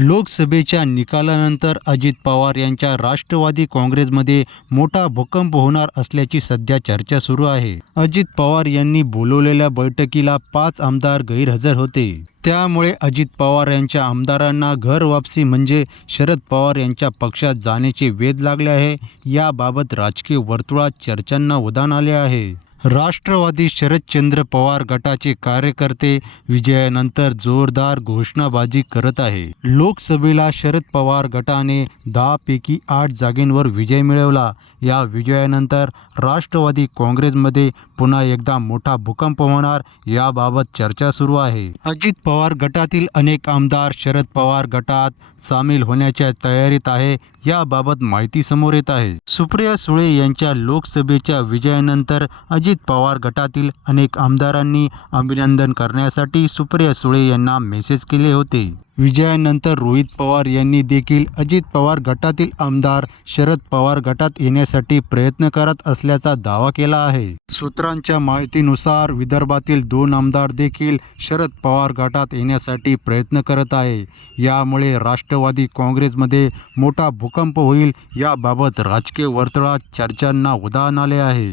लोकसभेच्या निकालानंतर अजित पवार यांच्या राष्ट्रवादी काँग्रेसमध्ये मोठा भूकंप होणार असल्याची सध्या चर्चा सुरू आहे. अजित पवार यांनी बोलवलेल्या बैठकीला पाच आमदार गैरहजर होते. त्यामुळे अजित पवार यांच्या आमदारांना घर वापसी म्हणजे शरद पवार यांच्या पक्षात जाण्याचे वेध लागले आहे. याबाबत राजकीय वर्तुळात चर्चांना उदान आले आहे. राष्ट्रवादी शरदचंद्र पवार गटाचे कार्यकर्ते विजयानंतर जोरदार घोषणाबाजी करत आहे. लोकसभेला शरद पवार गटाने दहापैकी आठ जागेंवर विजय मिळवला. या विजयानंतर राष्ट्रवादी काँग्रेसमध्ये पुन्हा एकदा मोठा भूकंप होणार याबाबत चर्चा सुरू आहे. अजित पवार गटातील अनेक आमदार शरद पवार गटात सामील होण्याच्या तयारीत आहे. याबाबत माहिती समोर येत आहे. सुप्रिया सुळे यांच्या लोकसभेच्या विजयानंतर अजित पवार गटातील अनेक आमदारांनी अभिनंदन करण्यासाठी सुप्रिया सुळे यांना मेसेज केले होते. विजयानंतर रोहित पवार यांनी देखील अजित पवार गटातील आमदार शरद पवार गटात येण्यासाठी प्रयत्न करत असल्याचा दावा केला आहे. सूत्रांच्या माहितीनुसार विदर्भातील दोन आमदार देखील शरद पवार गटात येण्यासाठी प्रयत्न करत आहे. यामुळे राष्ट्रवादी काँग्रेसमध्ये मोठा भूकंप होईल याबाबत राजकीय वर्तुळात चर्चांना उदाहरण आले आहे.